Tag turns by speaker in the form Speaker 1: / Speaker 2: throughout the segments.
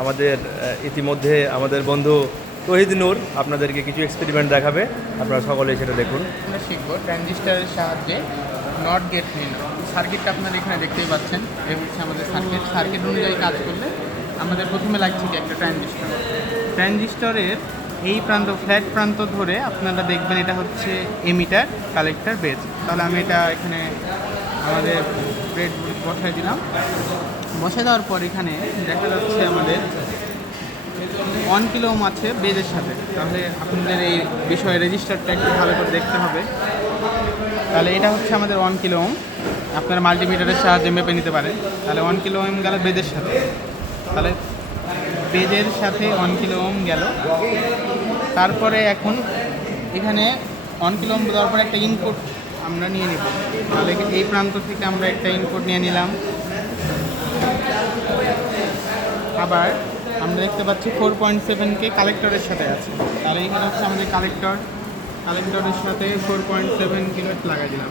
Speaker 1: আমাদের ইতিমধ্যে আমাদের বন্ধু তহিদ নূর আপনাদেরকে কিছু এক্সপেরিমেন্ট দেখাবে। আপনারা সকলে সেটা দেখুন।
Speaker 2: আমরা শিখব ট্রানজিস্টারের সাহায্যে নট গেট সার্কিটটা আপনারা এখানে দেখতেই পাচ্ছেন। এই হচ্ছে আমাদের সার্কিট সার্কিট অনুযায়ী কাজ করলে আমাদের প্রথমে লাগছে কি একটা ট্রানজিস্টর। ট্রানজিস্টরের এই প্রান্ত ফ্ল্যাট প্রান্ত ধরে আপনারা দেখবেন এটা হচ্ছে এমিটার কালেক্টার বেজ তাহলে আমি এটা এখানে আমাদের ব্রেড বসাই দিলাম। বসে দেওয়ার পর এখানে দেখা যাচ্ছে আমাদের ওয়ান কিলো ওম আছে বেজের সাথে। তাহলে আপনাদের এই বিষয়ে রেজিস্টারটা একটু ভালো করে দেখতে হবে। তাহলে এটা হচ্ছে আমাদের ওয়ান কিলো আপনারা মাল্টিমিটারের সাহায্যে মেপে নিতে পারেন। তাহলে ওয়ান কিলো ওম গেল বেজের সাথে। তাহলে বেজের সাথে ওয়ান কিলো ওম গেল। তারপরে এখন এখানে ওয়ান কিলো ওম দেওয়ার পরে একটা ইনপুট আমরা নিয়ে নিব। তাহলে এই প্রান্ত থেকে আমরা একটা ইনপুট নিয়ে নিলাম। আবার আমরা দেখতে পাচ্ছি ফোর পয়েন্ট সেভেনকে কালেক্টরের সাথে আছে। তাহলে এখানে হচ্ছে আমাদের কালেক্টর কালেক্টরের সাথে ফোর পয়েন্ট সেভেন কিলোট লাগাই দিলাম।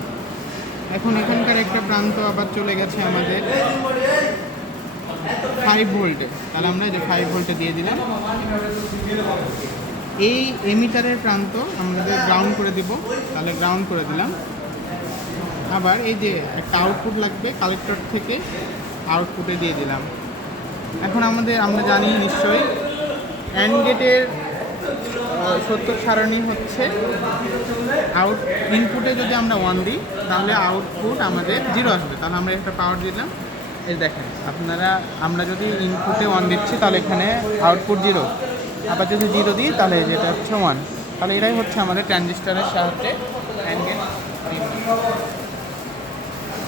Speaker 2: এখন এখানকার একটা প্রান্ত আবার চলে গেছে আমাদের ফাইভ ভোল্টে তাহলে আমরা এই যে ফাইভ ভোল্টে দিয়ে দিলাম। এই এমিটারের প্রান্ত আমাদের গ্রাউন্ড করে দিব। তাহলে গ্রাউন্ড করে দিলাম। আবার এই যে একটা আউটপুট লাগবে কালেক্টর থেকে আউটপুটে দিয়ে দিলাম। এখন আমাদের, আমরা জানি নিশ্চয়ই অ্যান্ড গেটের সত্য সারণী হচ্ছে আউট ইনপুটে যদি আমরা ওয়ান দিই, তাহলে আউটপুট আমাদের জিরো আসবে। তাহলে আমরা একটা পাওয়ার দিলাম। এই দেখেন, আপনারা, আমরা যদি ইনপুটে ওয়ান দিচ্ছি, তাহলে এখানে আউটপুট জিরো আবার যদি জিরো দিই, তাহলে যেটা হচ্ছে ওয়ান তাহলে এটাই হচ্ছে আমাদের ট্রানজিস্টারের সাহায্যে